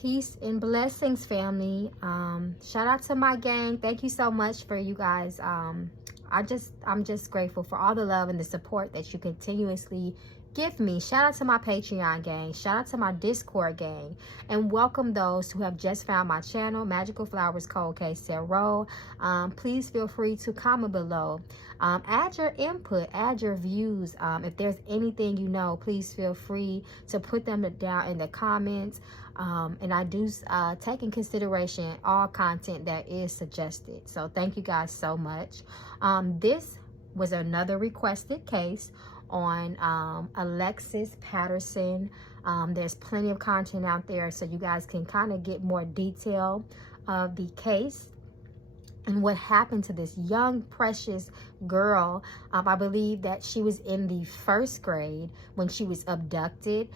Peace and blessings, family. Shout out to my gang. Thank you so much for you guys. I'm just grateful for all the love and the support that you continuously give me. Shout out to my Patreon gang. Shout out to my Discord gang. And welcome those who have just found my channel, Magical Flowers Cold Case Tarot. Please feel free to comment below. Add your input, add your views. If there's anything you know, please feel free to put them down in the comments. And I do take in consideration all content that is suggested. So thank you guys so much. This was another requested case on Alexis Patterson. There's plenty of content out there, so you guys can kind of get more detail of the case and what happened to this young, precious girl. I believe that she was in the 1st grade when she was abducted.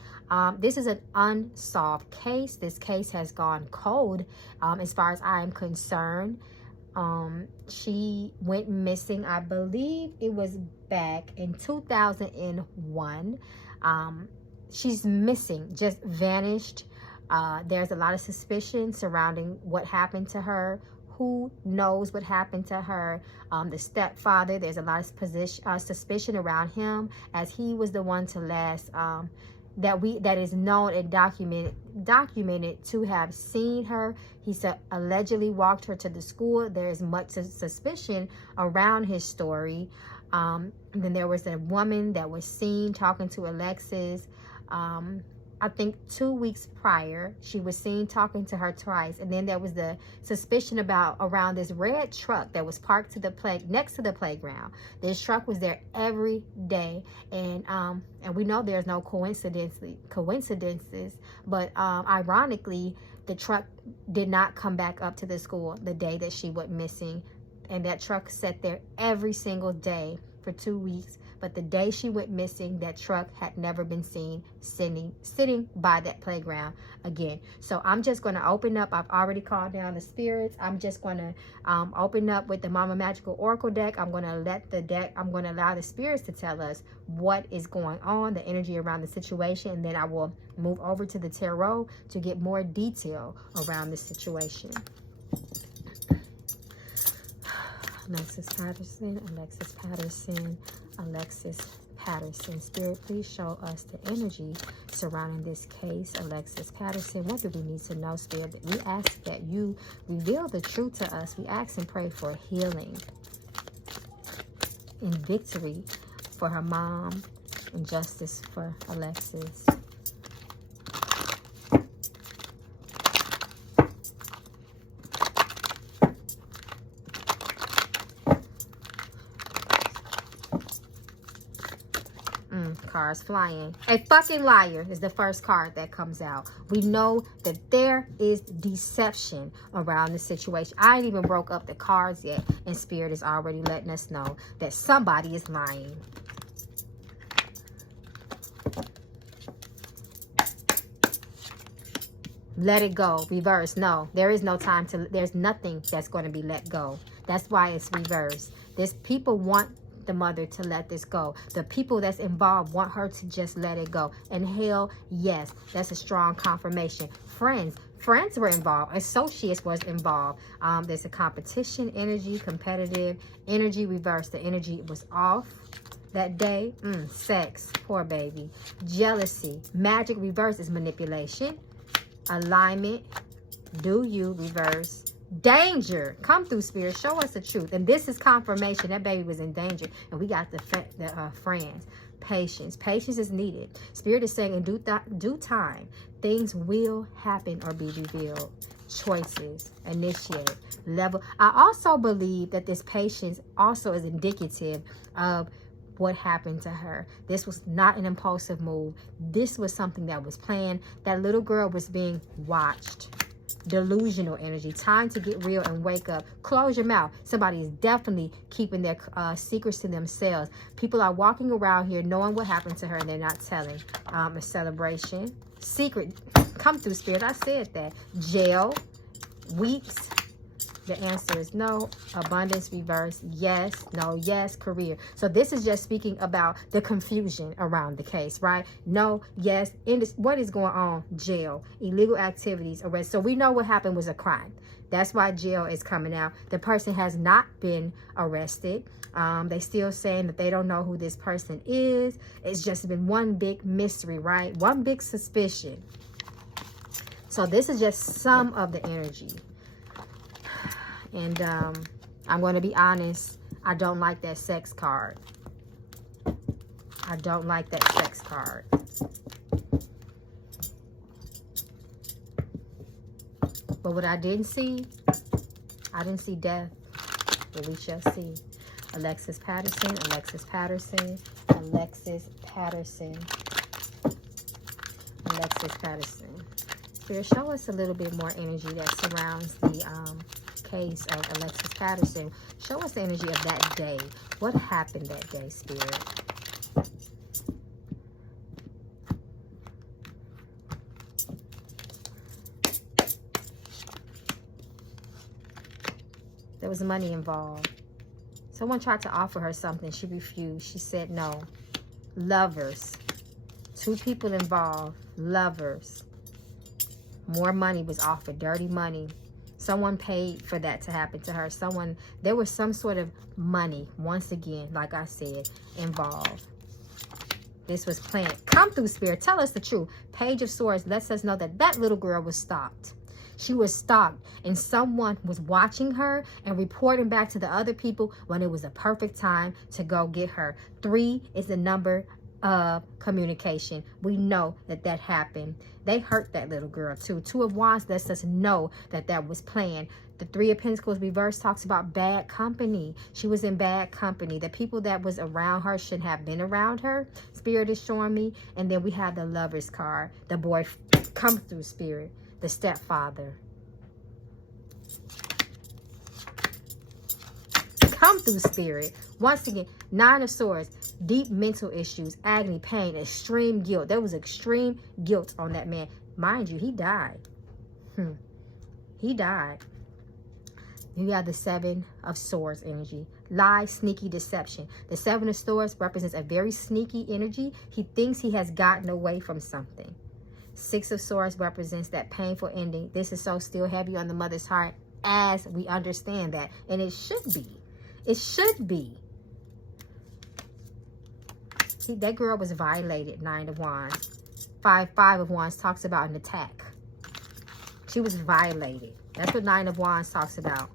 This is an unsolved case. This case has gone cold as far as I am concerned. She went missing, I believe it was back in 2001. She's missing, just vanished. There's a lot of suspicion surrounding what happened to her. Who knows what happened to her? The stepfather, there's a lot of suspicion around him, as he was the one to last that is known and documented to have seen her. He allegedly walked her to the school. There is much suspicion around his story. And then there was a woman that was seen talking to Alexis. I think 2 weeks prior, she was seen talking to her twice. And then there was the suspicion around this red truck that was parked to the next to the playground. This truck was there every day, and we know there's no coincidences. But ironically, the truck did not come back up to the school the day that she went missing, and that truck sat there every single day for 2 weeks. But the day she went missing, that truck had never been seen sitting by that playground again. So I'm just going to open up. I've already called down the spirits. I'm just going to open up with the Mama Magical Oracle deck. I'm going to allow the spirits to tell us what is going on, the energy around the situation, and then I will move over to the tarot to get more detail around the situation. Alexis Patterson, Alexis Patterson, Alexis Patterson. Spirit, please show us the energy surrounding this case. Alexis Patterson, what do we need to know, Spirit? We ask that you reveal the truth to us. We ask and pray for healing and victory for her mom and justice for Alexis. Cards flying. A fucking liar is the first card that comes out. We know that there is deception around the situation. I ain't even broke up the cards yet, and Spirit is already letting us know that somebody is lying. Let it go. Reverse. No, there is no time to. There's nothing that's going to be let go. That's why it's reversed. People want the mother to let this go. The people that's involved want her to just let it go. And hell, yes, that's a strong confirmation. Friends were involved. Associates was involved. There's a competition energy, competitive energy reversed. The energy was off that day. Sex, poor baby. Jealousy, magic reverse is manipulation. Alignment, do you reverse. Danger, come through, Spirit, show us the truth. And this is confirmation that baby was in danger, and we got the friends. Patience is needed. Spirit is saying in due time things will happen or be revealed. Choices, initiate, level. I also believe that this patience also is indicative of what happened to her. This was not an impulsive move. This was something that was planned. That little girl was being watched. Delusional energy. Time to get real and wake up. Close your mouth. Somebody is definitely keeping their secrets to themselves. People are walking around here knowing what happened to her and they're not telling. A celebration. Secret. Come through, Spirit. I said that. Jail. Weeks. The answer is no. Abundance reverse. Yes. No. Yes. Career. So this is just speaking about the confusion around the case, right? No. Yes. What is going on? Jail. Illegal activities. Arrest. So we know what happened was a crime. That's why jail is coming out. The person has not been arrested. They still saying that they don't know who this person is. It's just been one big mystery, right? One big suspicion. So this is just some of the energy. And I'm going to be honest. I don't like that sex card. I don't like that sex card. But what I didn't see death. But we shall see. Alexis Patterson, Alexis Patterson, Alexis Patterson, Alexis Patterson. Spirit, show us a little bit more energy that surrounds the case of Alexis Patterson. Show us the energy of that day. What happened that day, Spirit? There was money involved. Someone tried to offer her something. She refused. She said no. Lovers. Two people involved. Lovers. More money was offered. Dirty money. Someone paid for that to happen to her. There was some sort of money, once again, like I said, involved. This was planned. Come through, Spirit. Tell us the truth. Page of Swords lets us know that that little girl was stopped. She was stalked, and someone was watching her and reporting back to the other people when it was a perfect time to go get her. 3 is the number of communication. We know that that happened. They hurt that little girl too. 2 of Wands lets us know that that was planned. The 3 of Pentacles reverse talks about bad company. She was in bad company. The people that was around her shouldn't have been around her. Spirit is showing me. And then we have the Lovers card. The boy come through, Spirit. The stepfather. Come through, Spirit. Once again, 9 of Swords. Deep mental issues, agony, pain, extreme guilt. There was extreme guilt on that man. Mind you, he died. He died. You have the 7 of Swords energy. Lie, sneaky deception. The 7 of Swords represents a very sneaky energy. He thinks he has gotten away from something. 6 of Swords represents that painful ending. This is so still heavy on the mother's heart, as we understand that. And it should be. It should be. See, that girl was violated. 9 of Wands. 5 of Wands talks about an attack. She was violated. That's what 9 of Wands talks about.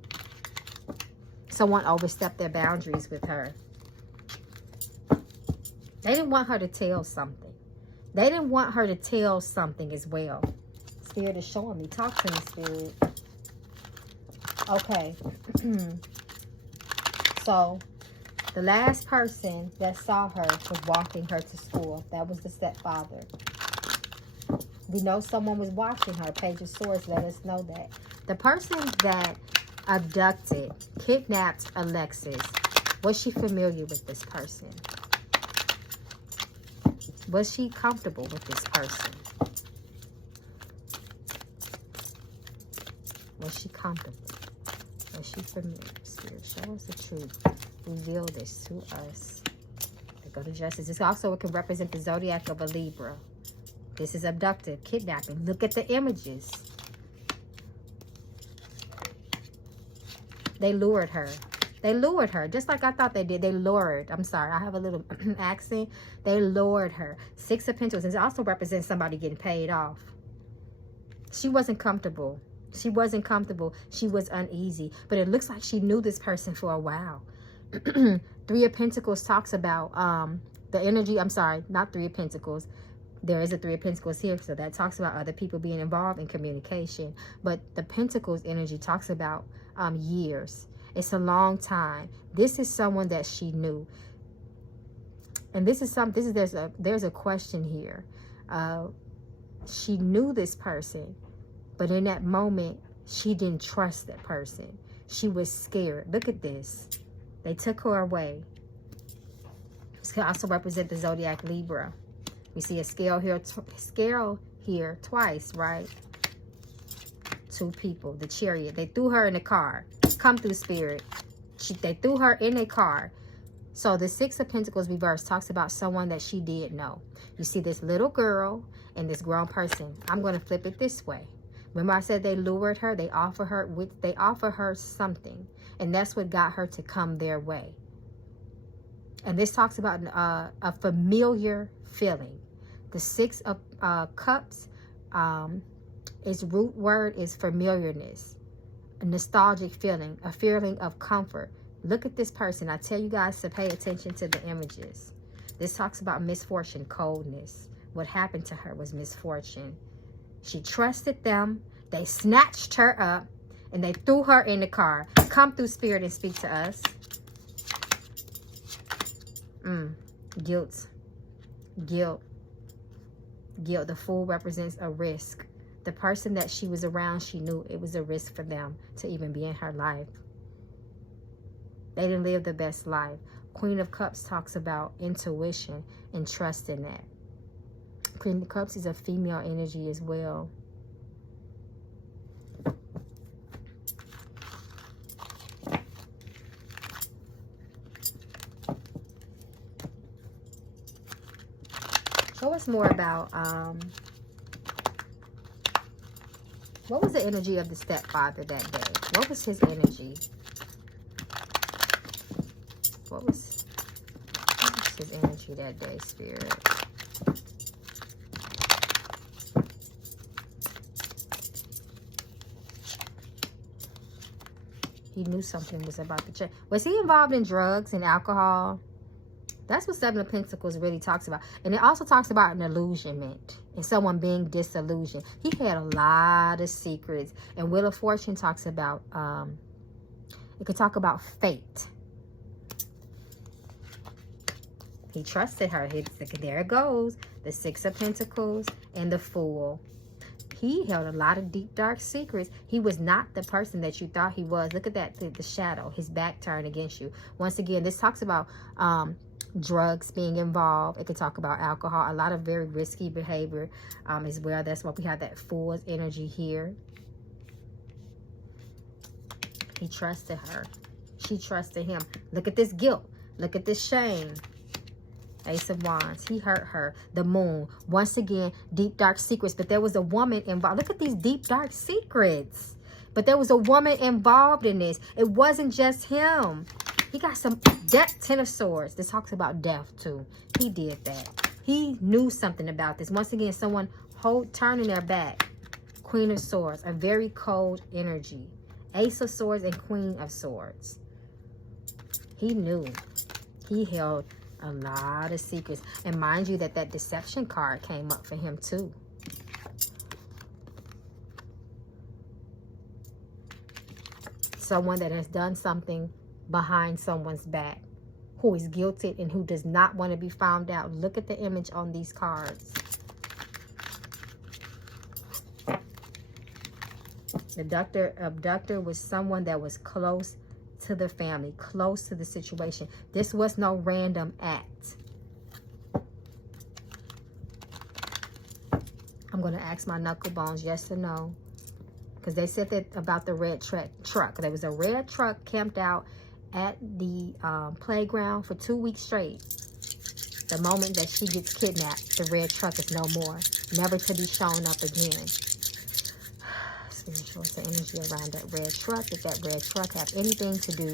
Someone overstepped their boundaries with her. They didn't want her to tell something. They didn't want her to tell something as well. Spirit is showing me. Talk to me, Spirit. Okay. So, the last person that saw her was walking her to school. That was the stepfather. We know someone was watching her. Page of Swords let us know that. The person that abducted, kidnapped Alexis, was she familiar with this person? Was she comfortable with this person? Was she comfortable? Was she familiar? Spirit, show us the truth. Reveal this to us. They go to Justice. This also can represent the zodiac of a Libra. This is abductive, kidnapping. Look at the images. They lured her. They lured her, just like I thought they did. They lured. I'm sorry, I have a little accent. They lured her. 6 of Pentacles. It also represents somebody getting paid off. She wasn't comfortable. She wasn't comfortable. She was uneasy. But it looks like she knew this person for a while. 3 of Pentacles talks about the energy. I'm sorry, not 3 of Pentacles. There is a 3 of Pentacles here. So that talks about other people being involved in communication. But the Pentacles energy talks about years. It's a long time. This is someone that she knew. And this is there's a question here. She knew this person, but in that moment, she didn't trust that person. She was scared. Look at this. They took her away. This can also represent the zodiac Libra. We see a scale here twice, right? two people. The Chariot. They threw her in the car. Come through, Spirit. They threw her in a car. So the Six of Pentacles reverse talks about someone that she did know. You see this little girl and this grown person. I'm going to flip it this way. Remember I said they lured her? They offer her something. And that's what got her to come their way. And this talks about a familiar feeling. The Six of Cups, its root word is familiarness. A nostalgic feeling, a feeling of comfort. Look at this person. I tell you guys to pay attention to the images. This talks about misfortune, coldness. What happened to her was misfortune. She trusted them. They snatched her up and they threw her in the car. Come through, Spirit, and speak to us. Guilt. Guilt. Guilt. The Fool represents a risk. The person that she was around, she knew it was a risk for them to even be in her life. They didn't live the best life. Queen of Cups talks about intuition and trust in that. Queen of Cups is a female energy as well. Show us more about what was the energy of the stepfather that day? What was his energy? What was his energy that day, Spirit? He knew something was about to change. Was he involved in drugs and alcohol? That's what Seven of Pentacles really talks about. And it also talks about an illusionment and someone being disillusioned. He had a lot of secrets. And Wheel of Fortune talks about, it could talk about fate. He trusted her. There it goes. The Six of Pentacles and the Fool. He held a lot of deep, dark secrets. He was not the person that you thought he was. Look at that, the shadow, his back turned against you. Once again, this talks about drugs being involved. It could talk about alcohol, a lot of very risky behavior as well. That's why we have that Fool's energy here. He trusted her. She trusted him. Look at this guilt. Look at this shame. Ace of Wands. He hurt her. The Moon. Once again, deep, dark secrets. But there was a woman involved. Look at these deep, dark secrets. But there was a woman involved in this. It wasn't just him. He got some death. Ten of Swords. This talks about death too. He did that. He knew something about this. Once again, someone turning their back. Queen of Swords. A very cold energy. Ace of Swords and Queen of Swords. He knew. He held a lot of secrets. And mind you that deception card came up for him too. Someone that has done something behind someone's back, who is guilty and who does not want to be found out. Look at the image on these cards. The abductor was someone that was close to the family, close to the situation. This was no random act. I'm going to ask my knuckle bones yes or no, because they said that about the red truck. There was a red truck camped out at the playground for 2 weeks straight. The moment that she gets kidnapped, the red truck is no more, never to be shown up again. Spiritual, the energy around that red truck. Did that red truck have anything to do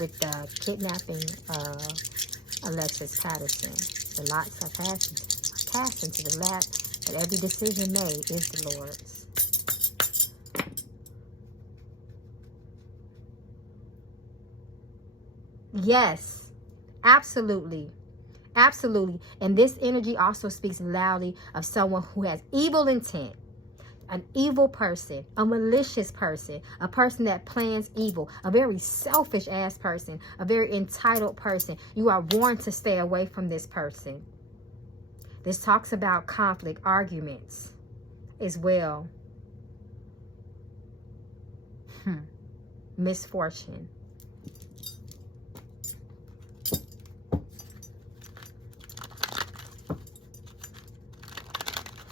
with the kidnapping of Alexis Patterson? The lots are cast into the lap, but every decision made is the Lord's. Yes, absolutely. Absolutely. And this energy also speaks loudly of someone who has evil intent. An evil person, a malicious person, a person that plans evil, a very selfish ass person, a very entitled person. You are warned to stay away from this person. This talks about conflict, arguments as well. Misfortune.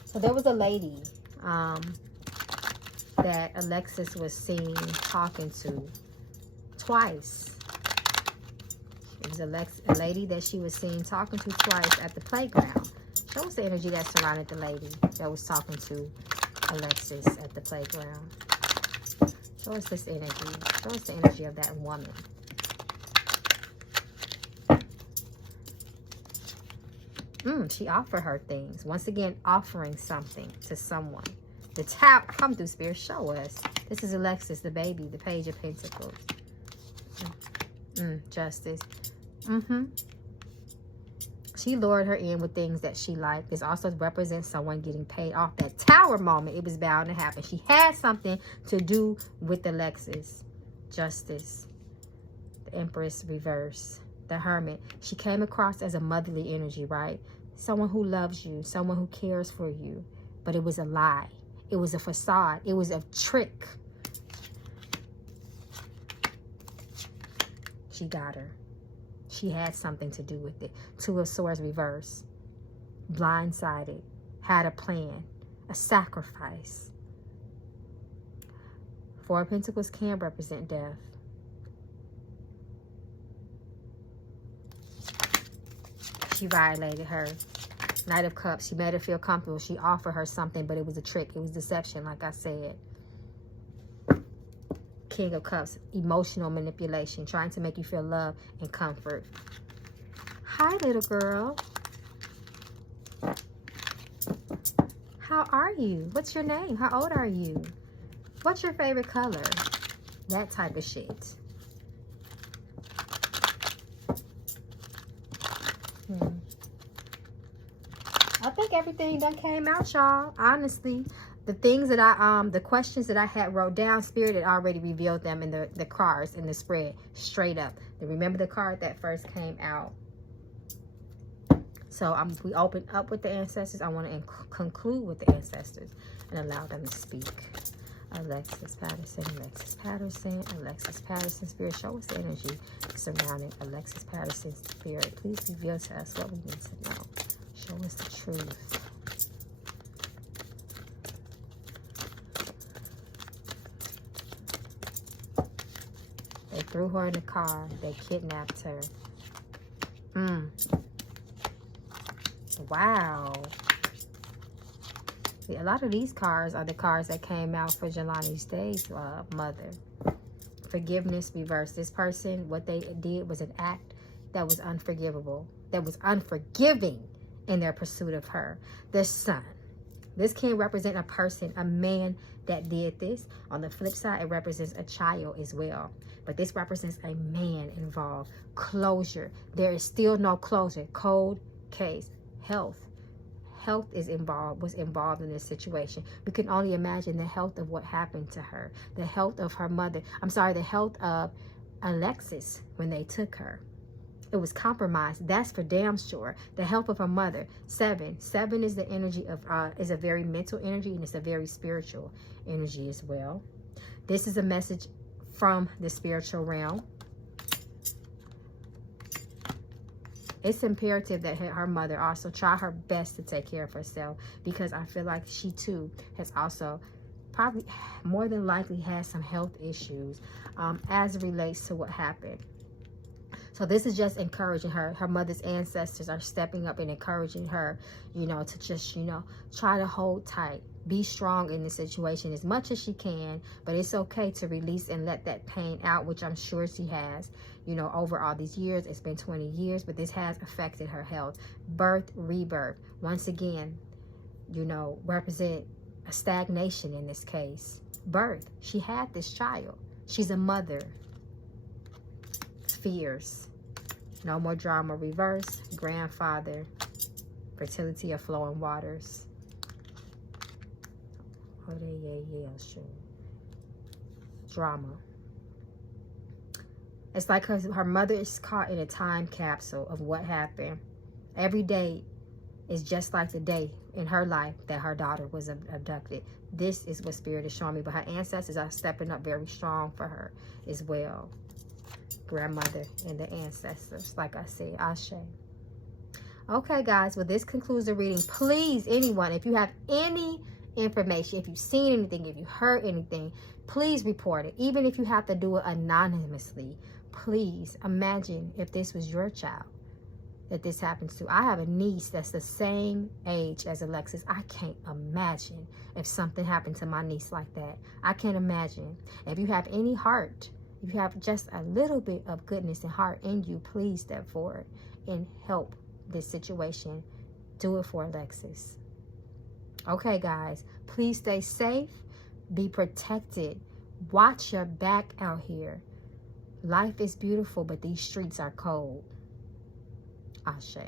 So there was a lady. that Alexis was seen talking to twice. It was a lady that she was seen talking to twice at the playground. Show us the energy that surrounded the lady that was talking to Alexis at the playground. Show us this energy. Show us the energy of that woman. She offered her things. Once again, offering something to someone. The Tower. Come through, Spirit. Show us. This is Alexis, the baby, the Page of Pentacles. Justice. She lured her in with things that she liked. This also represents someone getting paid off. That Tower moment, it was bound to happen. She had something to do with Alexis. Justice. The Empress reverse. The Hermit. She came across as a motherly energy, right? Someone who loves you. Someone who cares for you. But it was a lie. It was a facade. It was a trick. She got her. She had something to do with it. Two of Swords reverse. Blindsided. Had a plan. A sacrifice. Four of Pentacles can represent death. She violated her. Knight of Cups. She made her feel comfortable. She offered her something, but it was a trick. It was deception, like I said. King of Cups. Emotional manipulation. Trying to make you feel love and comfort. Hi, little girl. How are you? What's your name? How old are you? What's your favorite color? That type of shit. I think everything that came out, y'all. Honestly, the things that the questions that I had wrote down, Spirit had already revealed them in the cards in the spread, straight up. Remember the card that first came out. So we open up with the ancestors. I want to conclude with the ancestors and allow them to speak. Alexis Patterson, Alexis Patterson, Alexis Patterson. Spirit, show us the energy surrounding Alexis Patterson. Spirit, please reveal to us what we need to know. Show us the truth. They threw her in the car. They kidnapped her. Wow. See, a lot of these cards are the cards that came out for Jelani's Day's mother. Forgiveness reverse. This person, what they did was an act that was unforgivable. That was unforgiving in their pursuit of her. The Sun. This can represent a person, a man that did this. On the flip side, it represents a child as well. But this represents a man involved. Closure. There is still no closure. Cold case. Health. Health was involved in this situation. We can only imagine the health of what happened to her. The health of her mother. I'm sorry, the health of Alexis when they took her. It was compromised. That's for damn sure. The health of her mother. 7. 7 is the energy of, is a very mental energy, and it's a very spiritual energy as well. This is a message from the spiritual realm. It's imperative that her mother also try her best to take care of herself, because I feel like she too has also probably more than likely has some health issues as it relates to what happened. So this is just encouraging her. Her mother's ancestors are stepping up and encouraging her, you know, to just, you know, try to hold tight. Be strong in the situation as much as she can, but it's okay to release and let that pain out, which I'm sure she has, you know, over all these years. It's been 20 years, but this has affected her health. Birth, rebirth. Once again, you know, represent a stagnation in this case. Birth. She had this child. She's a mother. Fears. No more drama. Reverse. Grandfather. Fertility of flowing waters. Oh, yeah, sure. Drama. It's like her mother is caught in a time capsule of what happened. Every day is just like the day in her life that her daughter was abducted. This is what Spirit is showing me. But her ancestors are stepping up very strong for her as well. Grandmother and the ancestors, like I said, Ashe. Okay, guys, well, this concludes the reading. Please, anyone, if you have any information. If you've seen anything, if you heard anything, please report it. Even if you have to do it anonymously, please imagine if this was your child that this happens to. I have a niece that's the same age as Alexis. I can't imagine if something happened to my niece like that. I can't imagine. If you have any heart, if you have just a little bit of goodness and heart in you, please step forward and help this situation. Do it for Alexis. Okay, guys, please stay safe, be protected, watch your back out here. Life is beautiful, but these streets are cold. Ashe.